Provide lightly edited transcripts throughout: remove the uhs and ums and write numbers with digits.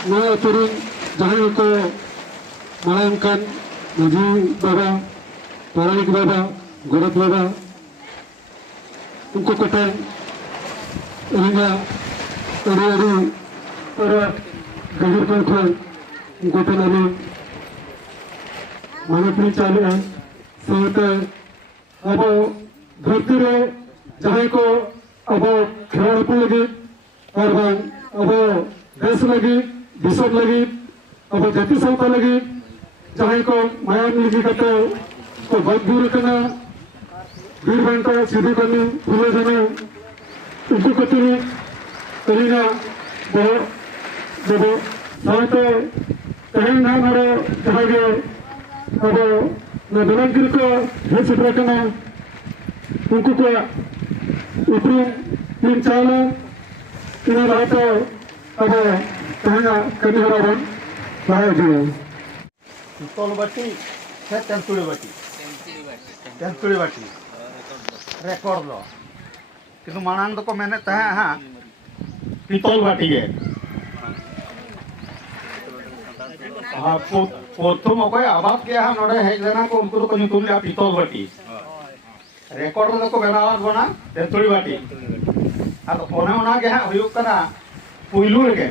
नवा तुरुन जहां को मालांकन मुझी बाबा पारानिक बाबा गोरख बाबा उनको कटे इनका अड़ी और गहिर को खो उनको तो लगे मानवप्री चालू है साथ अब धरती रे जहां को अब खिलाड़ी को लगे और अब देश लगे दिसम लगे अब जाति सावता लगे जहां को मायाम लगी कते तो बदबूर करना वीर बंटा सिद्धू करनी फूले जाने उनको कतनी करीना वो जब साथ कहीं ना मरे जहां के अब न बिलंगिर को है सिद्धू करना उनको को ऊपरी तीन चाल इन रात अब कहीं कभी हो रहा है जी पितल बाटी से तेंतुड़ी बाटी तेंतुड़ी बाटी रेकॉर्ड दो किंतु मानांग तो को मैंने तहे हाँ पितल बाटी है हाँ प्रथम अकोय आबाद के हाँ नोड़े हेज लेना को उनको तो को ᱧᱩᱛᱩᱢ लिया पितल बाटी रेकॉर्ड में तो को बनावत बना तेंतुड़ी बाटी अब ओना ओना के हाँ हुयुक कना पुइलू रेगे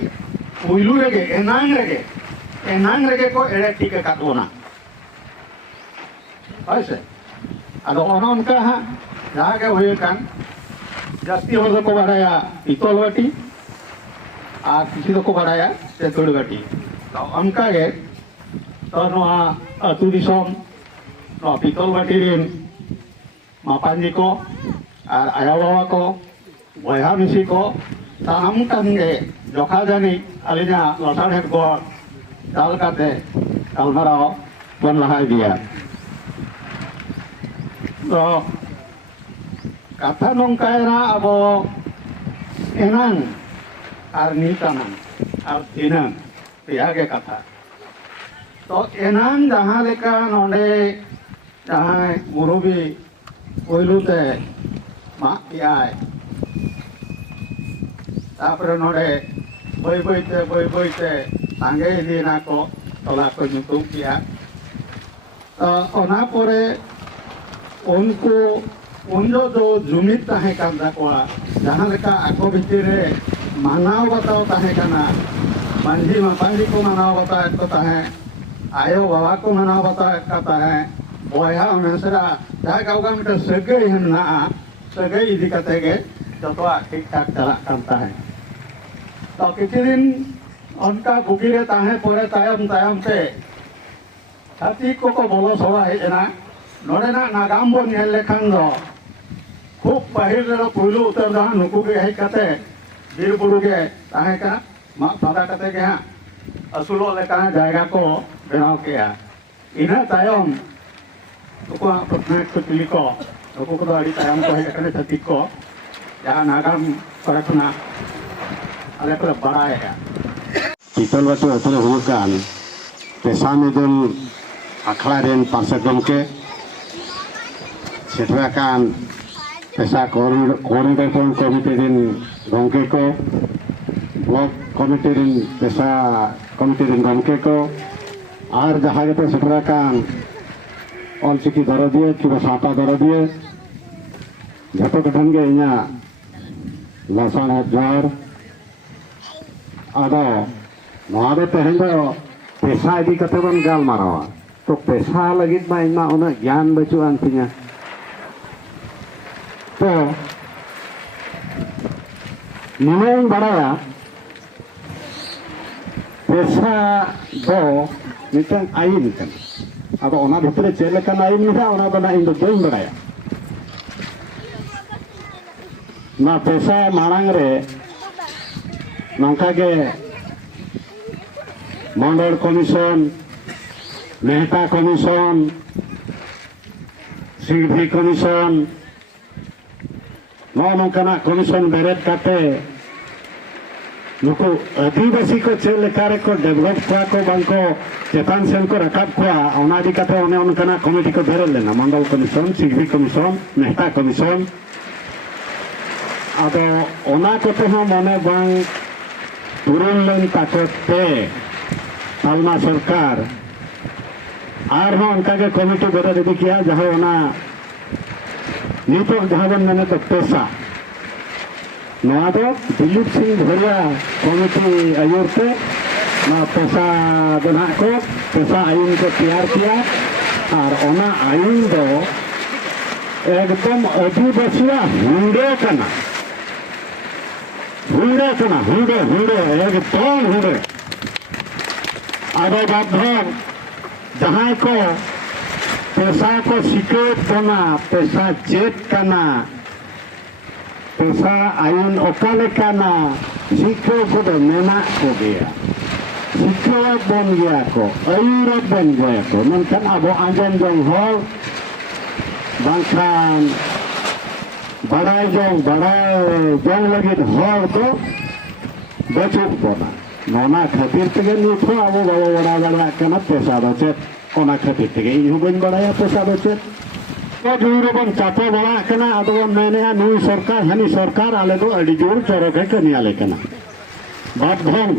एनांग रेगे को एड़े ठीक है काटोना ऐसे अदो ओना उनका हाँ जहाँ के हुए कान जास्ती हो तो को बढ़ाया पितल बाटी आ किसी तो को बढ़ाया तेंतुड़ी बाटी तो उनका के तो नोआ अतु दिसोम नोआ पितल बाटी रिन मापांजी को आया बाबा को बया मिसी को साम कांगे जोखा जानी अलिना लसार हेड को चाल काते कालमाराव बन लहाय दिया तो कथा नंकायना अब एनांग और नीतानांग और दिनांग पेया के कथा तो एनांग जहाँ लेका नोंडे जहाँ मुरुबी पोइलुते मा पियाय तापर नोडे बई सांगे इदीना को तोला को ᱧᱩᱛᱩᱢ किया ओना परे उनको उन्जो जो जुमित ताहे कान ताकोआ जहाँ लेका आको भितर रे मानाव बताओ ताहे काना मांझी मापांजी को मानाव बताए को ताहे आयो बाबा को मानाव बताए का ताहे बया मेसरा जहाँ गाँव मिट सगई हेमना सगई इदी कते गे जतवा ठीक ठाक चला कानता है तो किसी दिन उनका बुगिरे ताहे परे तायम तायम से हाथी को बोलो सवा हेजना नोडे ना नागाम बन हेल लेखान दो खूब पहिल रे पुइलु उतर जहाँ नुकु के हेज कते बीर बुरु के ताहे का मा फादा कते के हाँ असुलो लेका जायगा को बनाव किया इना तायम नुकु प्रथम कुली को नुकु को अड़ी तायम को हेज कते छती को जहाँ नागाम करखना अले पर बड़ाएगा पितल बाटी अतरे हुकान पेशा मिदुल आखड़ा रेन पार्षद गमके सेठराकान पेशा कोऑर्डिनेटर कमिटी रेन गमके को ब्लॉक कमिटी रेन पेशा कमिटी रेन गमके को और जहाँ के सेठराकान ऑलचिकी दर दिए कि साता दर दिए झटो कठन के इना लसन जोर आदो नोआदो तेहन दो पेशा इदी कते बन गाल मारावा तो पेशा लगित मा इना उना ज्ञान बचु अंतिया तो निमें बड़ाया पेशा दो मिटन आइन कन अब ओना भितरे चेल लेकन आइन मिदा ओना बना इन दो बइन बड़ाया ना पेशा मांग रे नौका के मंडल कमीशन मेहता कमीशन सिंघी कमीशन नौका कमीशन बेरेट काटे नुकु आदिवासी को चेल लेकारे को डेवलप को बांको चेतान सेन को रकाब को ओना दी काटे ओने उनका कमिटी को बेरेल लेना मंडल कमीशन सिंघी कमीशन मेहता कमीशन अब ओना कोते हम मने बांग turun len takut te Palma Sarkar arhon kage komite beda dedi kia jaho ona nitok jahaban mene to pesa noa do Dilip Singh Bharia komite ayurte na pesa benak ko pesa ayun ko tiar kia ar ona ayun do ekdom adibasiya hunde kana एकदम हुंडे आदो बाधर जहां को पैसा को सिकेट बना पैसा check करना पैसा आयन ओकाले करना सिक्को को तो मेना को गया सिक्को बन गया को आयुर बन गया को मनkan abo anjong jong hol bangkan badai jong lagi hor to bacuk bona nona khatir tege nitho abo baba bada bada kana pesa bacet ona khatir tege ihu ban badaya pesa bacet ko juro ban chapo bada kana ado mene nui sarkar hani sarkar ale do adi jor choroke kani ale kana bat dhon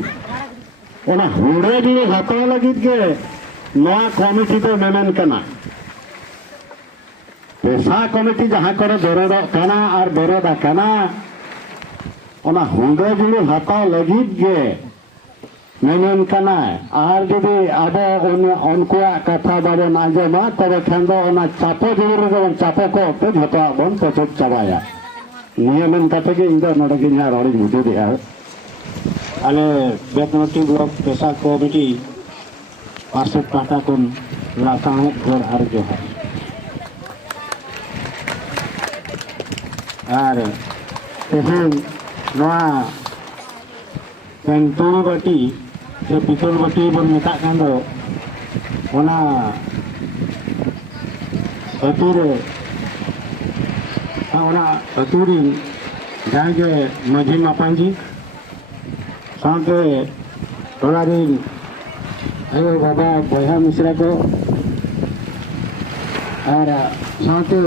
ona hude di hataw lagit ge noa committee to menen kana पैसा committee जहाँ करे दरोदा कना और दरोदा कना ओना हुंडे जुड़े हताव लगित गे मेनन कना और जदि आबो उनकुआ कथा बाबन आंजमा तबे खान दो ओना चापो जुड़े जबन चापो को पे झटा बन पचक चाबाया नियमन कथे के इंदो नोडे के न्या रोड़ी मुदे दे आले बेतनटी ब्लॉक पैसा कमिटी पार्षद पाटा कुन लातांग घर आर जोहार और तेहन नोआ पेंटुरी बाटी से पितल बाटी बन मेता कान दो ओना अतुरे ओना अतुरी जागे मझी मापांजी साथे थोड़ा दिन अयो बाबा बया मिश्रा को और साथे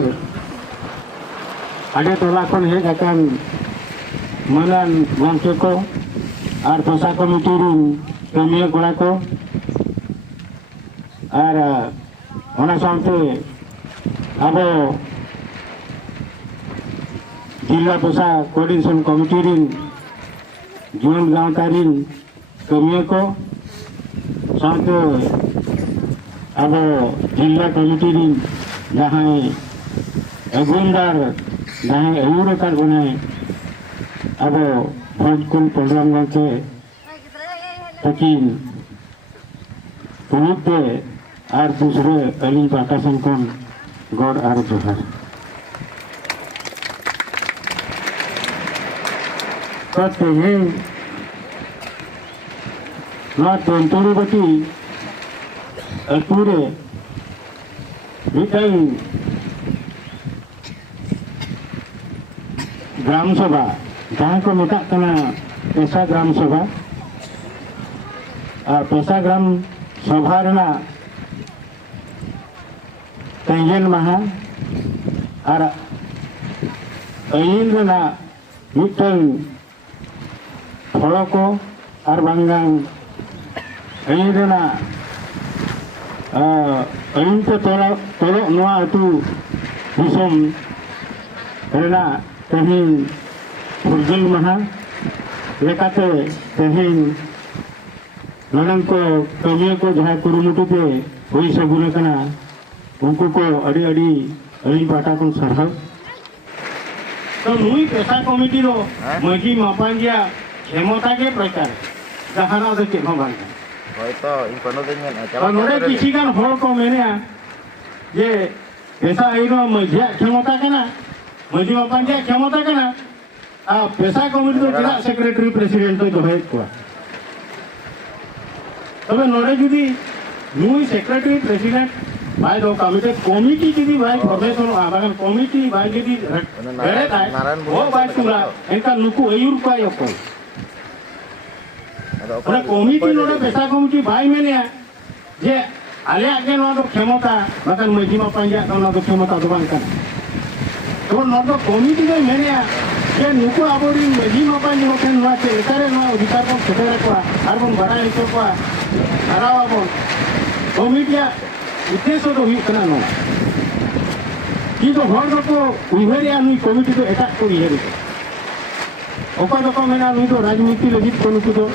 आगे टोला खन हेज आकान मनन गंके को और पैसा कमिटी रिन कमिया कोड़ा को और ओना साथे आबो जिला पैसा कोऑर्डिनेशन कमिटी रिन जुन गांवता रिन कमिया को साथे आबो जिला कमिटी रिन जहां एगुंदार जहाँ अयुर कर बने अब भोजकुल प्रोग्राम के तकीन पुलिस और दूसरे अलिंग पाकाशन कौन गौर आर जोहर करते हैं ना तेंतुरी बटी अतुरे मिटाई ग्राम सभा जहाँ को मेता पैसा ग्राम सभा पैसा ग्राम सभा रेना तेंजन महा और अइन रेना मिटन थोड़ा को और बांगांग अइन रेना अइन तो तोलो नोआ अतु दिसम रेना तेहिन फुर्जुल महा लेकाते तेहिन ननन को कमिया को जहाँ कुरुमुटु पे हुई सगुने कना उनको को अड़ी अड़ी अड़ी बाटा को सरहल तो नुई पैसा कमिटी रो मजी मापांजिया क्षमता के प्रकार जहाँ ना तो चेक होगा होइतो इन कोनो दिन में और नोडे किसी का होड़ को मैंने ये पैसा आईरो मजिया क्षमता के ना मजी मापांजिया क्षमता के ना पैसा कमिटी तो जिला सेक्रेटरी प्रेसिडेंट तो दोहे को तबे नोडे जुदी नुई सेक्रेटरी प्रेसिडेंट भाई दो कमिटी जुदी भाई प्रोफेसर आबागन कमिटी भाई जुदी हेरे ताई वो भाई तुला इनका नुकु अयुर का यको ओना कमिटी नोडे पैसा कमिटी भाई मैंने जे आले आगे नो तो क्षमता बाकन मजी मापांजिया तो नो तो क्षमता तो बांका तो नो तो कमिटी दो मैंने जे नुकु आबोरी मजी मापाई होठेन नोआ चेलकारे नोआ अधिकार बन सेटेर कोआ आर बन बाडाय हचो कोआ हारावाबन कमिटिया उद्देश्य दो हुई कना नोआ किन्तु हर दको उइहारिया नुई कमिटी दो एटा को उइहारि ओका दको मेना नुई दो राजनीति लगित को नुकु दो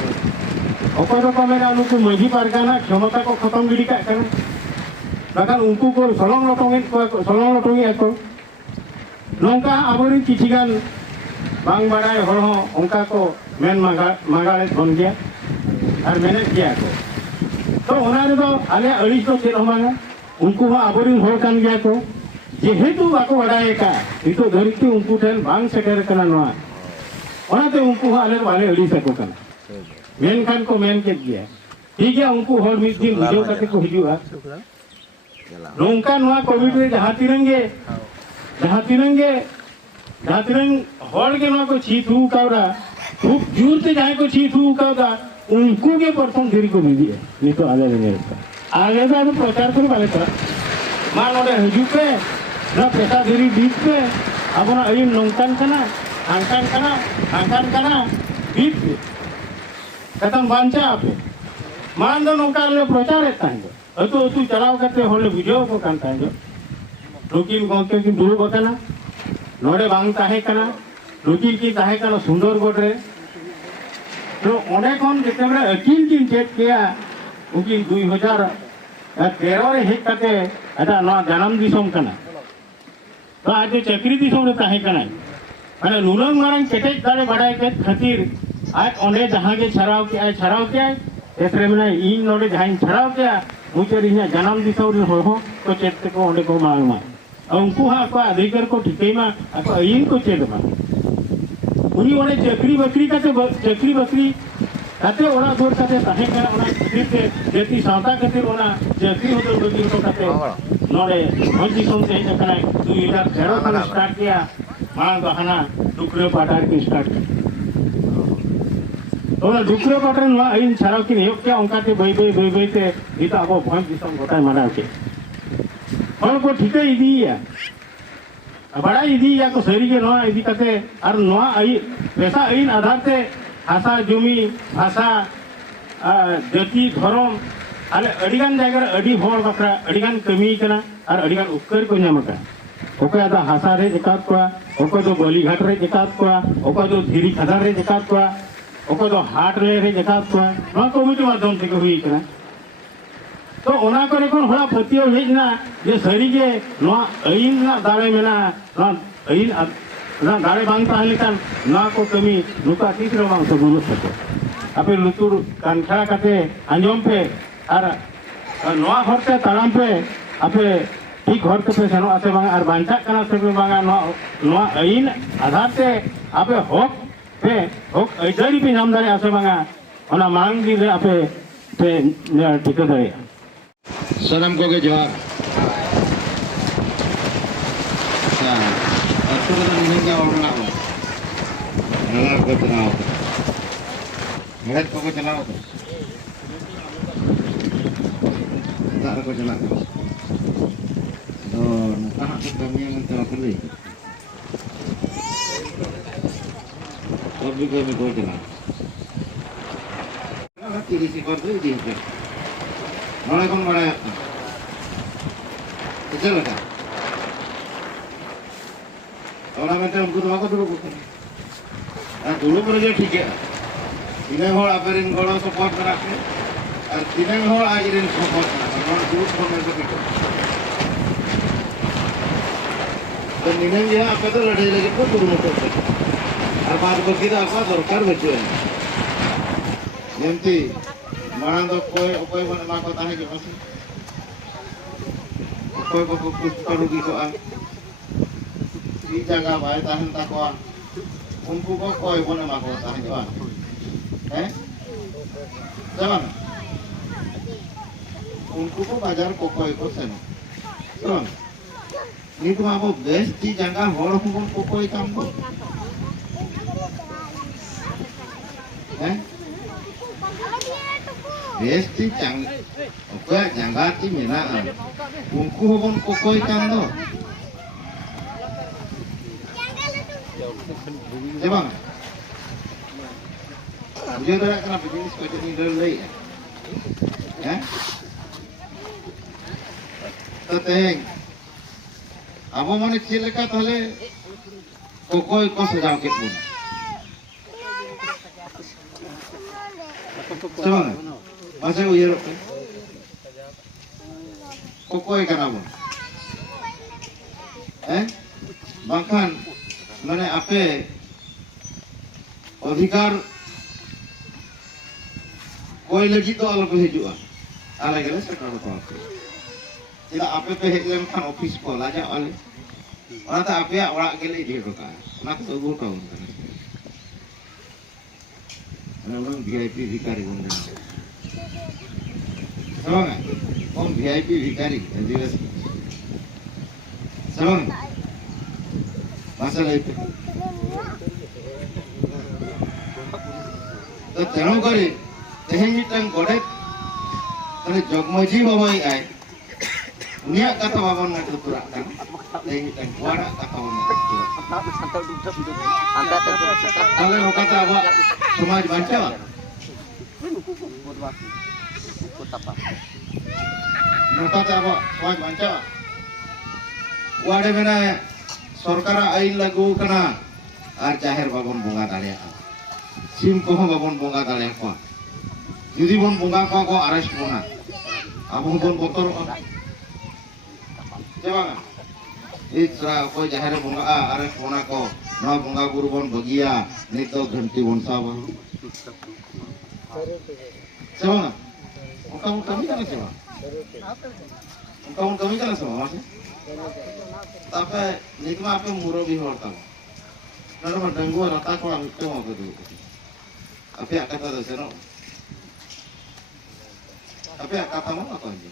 ओका दको मेना नुकु मजी पारगाना क्षमता को खत्म गिडी काग कना बाकान उनको को सलंग लटोंगे को नौका आबोरी किछिगान बांग बाडाय हर हो उनका को मेन मांगाले बन गया और मेने किया को तो ओना रे दो आले अड़िस तो चेद होमांगा उनको हो आबोरी हर कान गया को जेहेतु बाको बाडाय का इतो धरिति उनको ठेन बांग सेटेर कना नोआ ओनाते उनको हो आले बाले अड़िस को कना मेन खान को मेन के गया ठीक है उनको हर मिद दिन बुझो काते को हिजुआ नौका नोआ कोविड रे जहां तिरंगे हॉल के नोआ को छी थू कावरा खूब जोर से जहां को छी थू कावरा उनको के प्रथम धीरी को मिली है नहीं तो आगे नहीं रहता आगे तो प्रचार कर वाले था मान ओडे हजू पे ना पैसा धीरी बीच पे अब ना अई नौकान कना बीच पे खत्म बांचा पे मान दो नौका ले प्रचार रहता है अतो तू चलाव करते होले वीडियो को कांता है जो लोकिन गोके की दूर बकना नोडे बांग ताहे कना लोकिन की ताहे कना सुंदर गोडरे तो ओने कोन जेतेबरे अकील किन चेक किया उनकी 2013 रे हेक कते एटा नो जन्म दिसम कना तो आज चक्री दिसम रे ताहे कना माने नुनंग मारंग केटे दारे बडाय के खातिर आज ओने जहां के छराव के एतरे मने इन नोडे जहां छराव के मुझे रिन्या जन्म दिसम रे हो तो चेते को ओने को मांगमा उनको हाँ को अधिकार को ठिकै में आपको अयिन को चेद में उन्हीं ओने चक्री बकरी काते ओना दूर काते ताहे कना ओना खातिर ते जेती सावता खातिर ओना चक्री होतो बकरी को काते नोडे हजी सोमते कना 2013 में स्टार्ट किया मांग हना डुकरे पाटार की स्टार्ट किया ओना डुकरे पाटार नो अयिन छराव की नियोग क्या उनका ते बई ते इता अब भोज दिसम गोटाय मानाव के हर को ठीके इदिया बड़ा इदिया को सरी के नोआ इदी कते और नोआ आई पैसा आईन आधार ते भाषा जमी भाषा जाति धर्म आले अडिगान जायगा अडी होर बकरा अडिगान कमी कना और अडिगान उपकर को नामका ओका दा हासा रे एकात को ओका दो बली घाट रे एकात को ओका दो धीरी खदार रे एकात को ओका दो हाट रे एकात को नोआ कमिटी माध्यम से हुई कना तो ओना करे कोन होला पतियो हेजना जे सरी के नोआ अइन ना दाड़े मेना ना अइन ना दाड़े बांग ताहले कान ना को कमी नुका तीसरो बांग तो गुलो सके आपे लुतुर कानखा काते आंजम पे और नोआ हरते ताराम पे आपे ठीक हर पे सेनो आसे बांग और बांचा कना से बांगा नोआ अइन आधार ते आपे हक अइदारी पे नाम दारे आसे बांगा ओना मांग दी रे आपे पे टिके दारे सनम को के जवाब अच्छा अतो तो नहीं का और ना नगर को चलाओ नगर को चलाओ तार को चलाओ तो कहां से कमी है तो कर ली कभी को चलाओ ना तीरी सी कर दो दी नोड़े कौन बड़ा है किधर लगा और हमें तो उनको दुआ को दुआ करते हैं दुआ पर जो ठीक है इन्हें हो आप इन गोड़ों सपोर्ट करा के और इन्हें हो आज इन सपोर्ट करा और दूर होने से ठीक तो इन्हें ये आप तो लड़े लगे तो दूर मत करते और बात को सीधा आपका दरकार बच्चे हैं यंती माना तो कोई बना को ताहे के पास कोई को कुछ करूगी को आ ई जगह भाई ताहन ता को उनको को कोई बना को ताहे के हैं जवान उनको को बाजार को कोई को सेन जवान नीट में अब बेस्ट ची जगह होड़ को कोई काम को हैं बेस्ती चंग ओके जंगाती मेना उनको होबन को कोई काम दो Ya bang. Dia dah kenapa jenis macam ni dah lei. Ya? Teteng. Abo mane cileka tahle kokoi ko sajao ke pun. Sebang. Masa uyar. Kokoi kana bon. Bahkan mana apa अधिकार कोई लगी तो अलग हिजुआ अलग अलग सरकार को tidak apa pihak kan office sekolah aja oleh orang tak apa ya orang gele dia tu kan nak sebuah tahun kan orang VIP vikari gondang sama kan om VIP vikari jadi sama masalah itu तो तेणु करी तेहें mitten गोडेत तने जगमजी बाबाई आय उनिया कथा बाबन ना तुरा kan तेहें mitten वाड़ा कथा बाबन ale no kata awak समाज bancaa no kata awak समाज bancaa wade mena सरकारा आइन लागू kana ar jahir babon bunga dalia sim ko babon bunga dalia ko judi bon bunga ko arrest bona abon bon botor coba itra ko jahir bunga arrest bona ko no bunga guru bon bagia nito ganti bon saba coba kamu kami kana coba kamu kami kana coba masih tapi nikma apa muro bihorta lalu madanggu rata ko ang ito mo bedu apa ya kata tu seno apa ya kata mo apa ni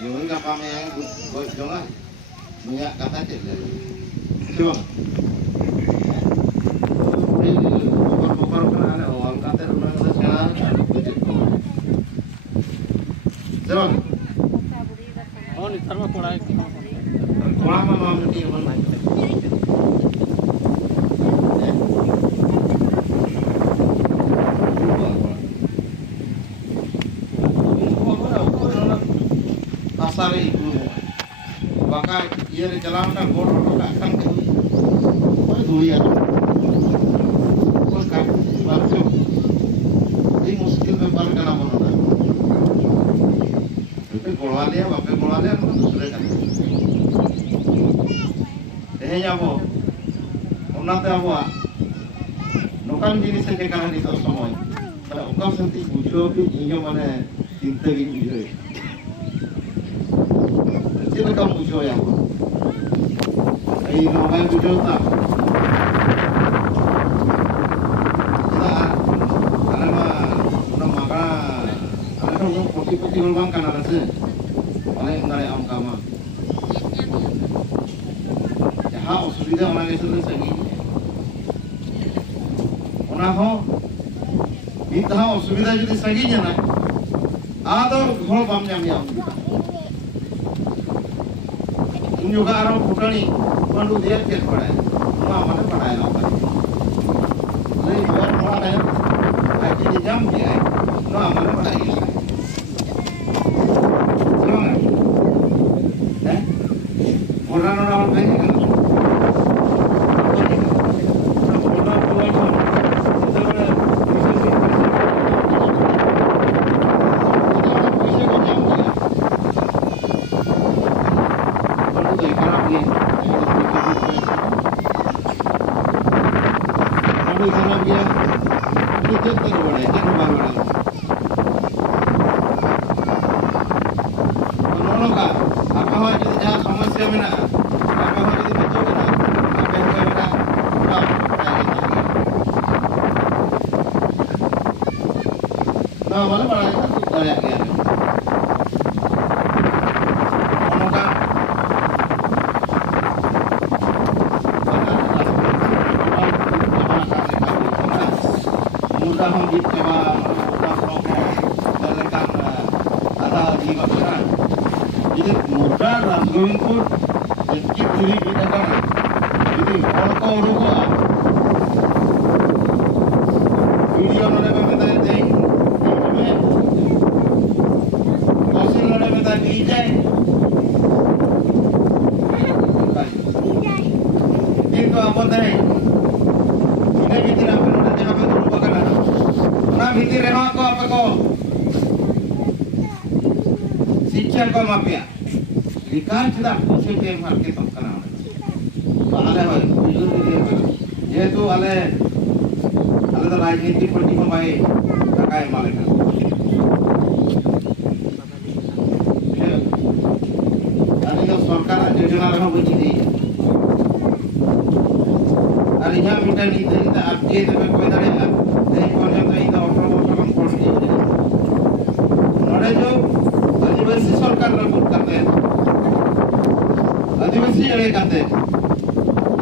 yung ka pa may buat jonga punya kata cile coba bukar kan ada orang kata orang kata sekarang coba oh ni terma korai korai mama mesti orang asari itu bakal ia di jalan dah bodoh tak akan kau dulu ya kau kan baru ini muskil berbagai kana bodoh itu kolanya bapak kolanya itu sudah kan ini apa orang tu apa nukan jenis sekarang itu semua pada orang sendiri bujuk ini mana cinta ini bujuk kita kamu bujuk ya ini nama bujuk tak kita ada mah makan ada orang poti orang kan ada sih oleh dari am kama jahah usubida orang itu segi orang ho minta usubida jadi seginya na ada घर bam jam ya juga orang Butani pandu dia cek pada mana pada yang apa jadi biar orang ada aja di jam dia mana pada ini orang baik kan को शिक्षा को mafia विकास चला कुछ के मार के तो करना तो आले भाई जेहेतु आले तो राजनीति पार्टी में भाई टका माले का तो सरकार योजना रहा बुझी दी और यहाँ मिटा नहीं दे तो आप ये तो कोई दरे नहीं पहुँचा तो ये तो ऑटो कम पहुँच गई जो आदिवासी सरकार रबूत करते हैं आदिवासी अड़े करते हैं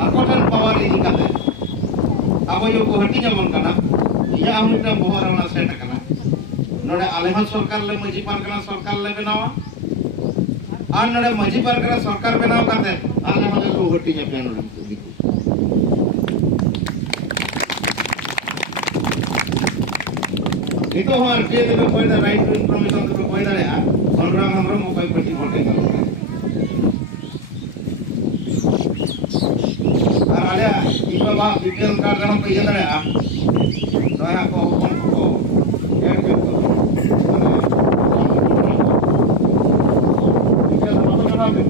आकोटन पावर इजी करते हैं अब जो को हटी जावन करना ये हम इतना बहुत रहा सेट करना नोड़े आलेमा सरकार ले मजी पारगना सरकार ले बनावा और नोड़े मजी पारगना सरकार बनाव करते हैं आलेमा ले को हटी जाते हैं नोड़े itu harus dia tidak boleh ada right to information tidak boleh ada ya orang mau kayak pergi konten ada itu bah BPL card kan pergi ada ya saya kok ya gitu BPL apa kan ada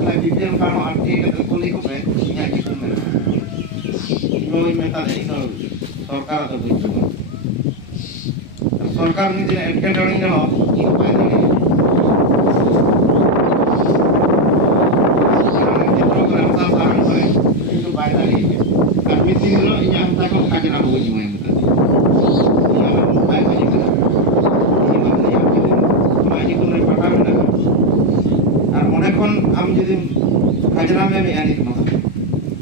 kalau BPL card arti kita kulit kok ya gitu itu minta dari सरकार atau begitu सरकार ने जो एडकेडरिंग है ना ये पाए नहीं programme साल साल में itu पाए नहीं tapi sih lo yang tak kau kaji nak buat gimana itu yang pae kaji kan ini mana yang kita kaji tu mereka pakai mana আর মনে কোন আম যদি কাজি নামে আমি আনি তোমার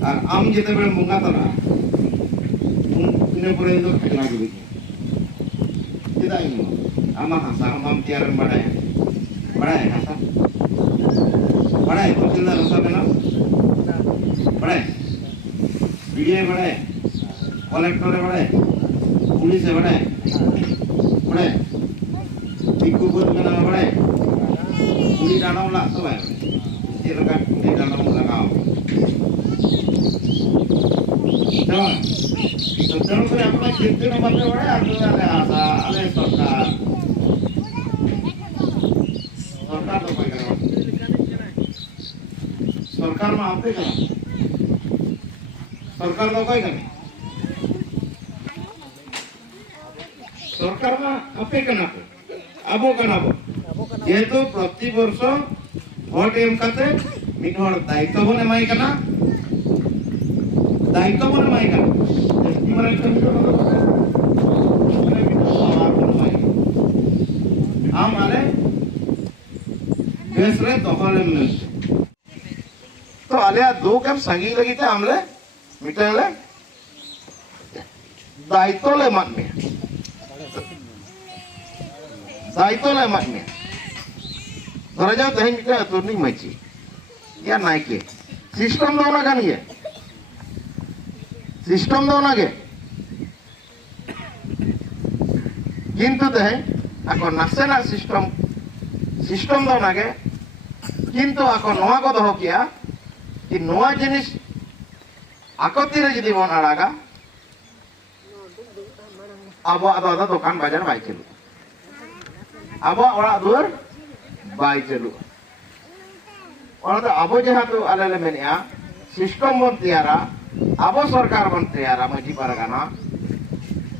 আর আম যেতে বলে মুঙ্গা তলা ini pura itu kaji nak buat tidak ini, ama hasa, ama tiaran badai hasa, badai, betul dah rasa benar, badai, video badai, kolektor badai, polis badai, badai, ikut benar badai, polis danau lah tu badai, silakan polis danau lagau, jangan. Jangan kau apa cerita nama kau ada ada asa ada सरकार तो कोई करो सरकार में आपे करो सरकार तो कोई करे सरकार में आपे करना अबो करना ये तो प्रति वर्ष वोट एम करते मिनोर दायित्व बने माई करना दायित्व बने माई करना हम आले देश रे दखल में तो आले दो कम संगी लगी थे हमले मिटले दायित्व ले मत में धरा जाओ तहें मिटे अतुरनी मची या नाइके सिस्टम दो ना कान ये सिस्टम दो ना के किंतु तहें ako nasena system do nage kintu ako noa ko doho kiya ki noa jinis ako tire jodi bon araga abo ada dokan bazar bai chelu abo ora dur bai chelu ora abo jehatu alale menia system bon tiara abo sarkar bon tiara maji paragana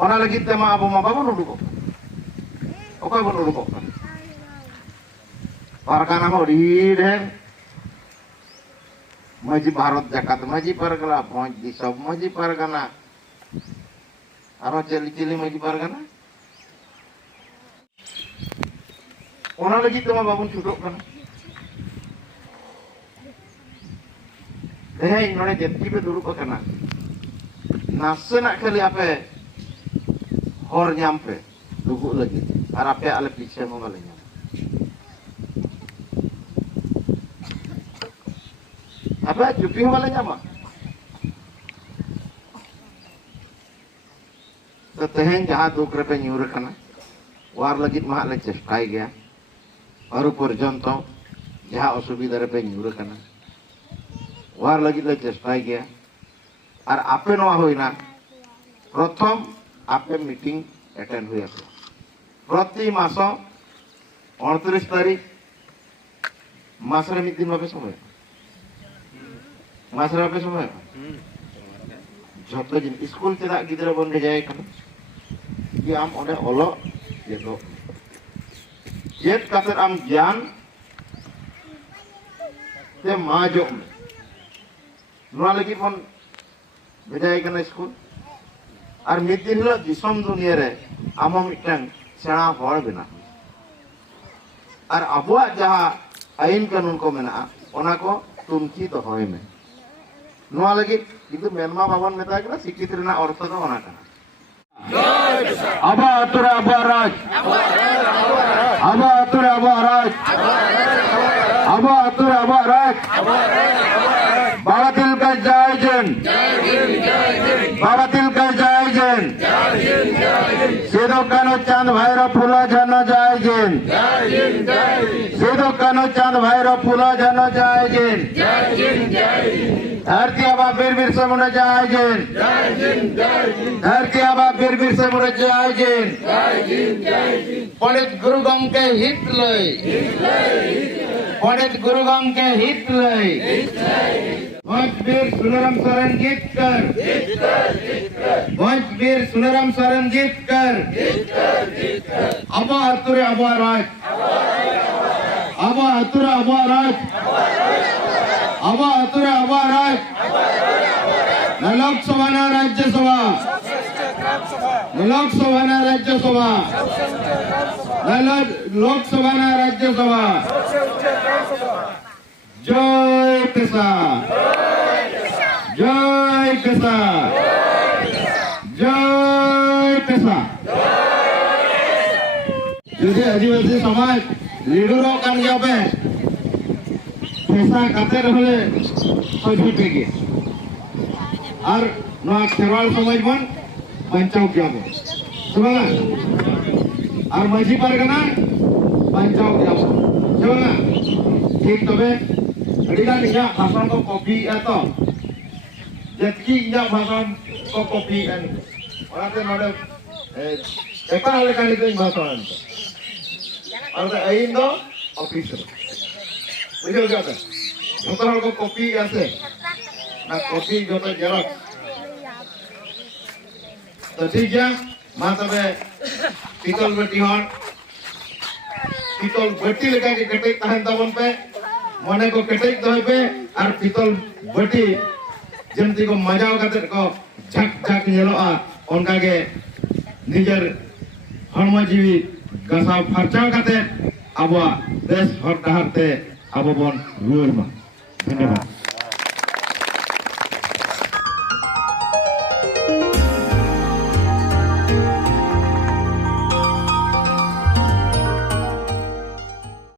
ona lagi tema abo ma babu nuduko okay बोलो रुको परगना हो read है मजी भारत जगत मजी परगना पहुंच दी सब मजी परगना आरो चली मजी परगना ओना लगी तुम बाबू छुटो कना देहे इनोने जत्ती पे दुरुको कना नासना खाली आपे और ᱧᱟᱢ पे दुगु लगी और आपे आले पीछे में वाले ᱧᱟᱢ आपे चुप्पी वाले ᱧᱟᱢ तो तेहें जहाँ दुख रे ᱧᱩᱨ कना वार लगी मा ले चेष्टाई गया और पर्यंत जहाँ असुविधा रे ᱧᱩᱨ कना वार लगी ले चेष्टाई गया और आपे नवा होइना प्रथम आपे मीटिंग अटेंड हुई प्रति मास 29 तारीख मासरे मिद दिन बापे समय मासरे बापे समय झोतो जिन स्कूल चेदा गिद्रा बन भेजाय खाना कि आम ओने ओलो जेतो चेत कातर आम ज्ञान ते माजो नोआ लगी बन भेजाय खाना स्कूल और मिद दिन हिलो दिसम दुनिया रे आमो मिटन सेना हर बेना और अबुआ जहाँ आईन कानून को मेना ओना को तुमकी तो होय में नोआ लगी किंतु मेनमा बाबन मेता के शिक्षित रेना अर्थ दो ओना काना आबा अतुरे आबा राज आबा अतुरे आबा राज आबा अतुरे आबा राज बाबा तिलका जय जन बाबा तिलका जय जन सिदो कानो चांद भैरव फूला झनो जय जन सिदो कानो चांद भैरव फूला झनो जय जन धरती आबा बीर बिरसा मुंडा जय जन धरती आबा बीर बिरसा मुंडा जय जन पंडित गुरु गमके हित लय पंडित गुरु गमके हित लय भोज वीर सुनरम सरन गीत कर भोज वीर सुनरम सरन गीत कर आबा अतुरे आबा राज आबा अतुरे आबा राज आबा अतुरे आबा राज न लोकसभा न राज्यसभा न लोकसभा न राज्यसभा न लोकसभा न राज्यसभा जय पेशा जय पेशा जय पेशा जुदी आदिवासी समाज लीडर कान गया पे पेशा काते रहले सभी पे गए और ना खेरवाल समाज बन पंचाव गया पे सुना और मजी परगना पंचाव गया सुना ठीक तबे अड़ीगान इया भाषण को कॉपी तो जतकी इया भाषण को कॉपी ओनाते नोडे एका लेकानी तो भाषण और आइन दो ऑफिसर बुझो क्या है जोतो हर को कॉपी आसे ना कॉपी जोतो जेरॉक्स तो ठीक है मा तबे पितल बेटी हन पितल बेटी लेका के कटे तहन तबन पे मने को कटेक दो पे और पितल बटी जमती को मजाव करते को झक झक नेलोआ उनका के निजर हर्म जीवी गसाव फरचाव करते अब देश हर डहरते अब बन रुएर मा धन्यवाद।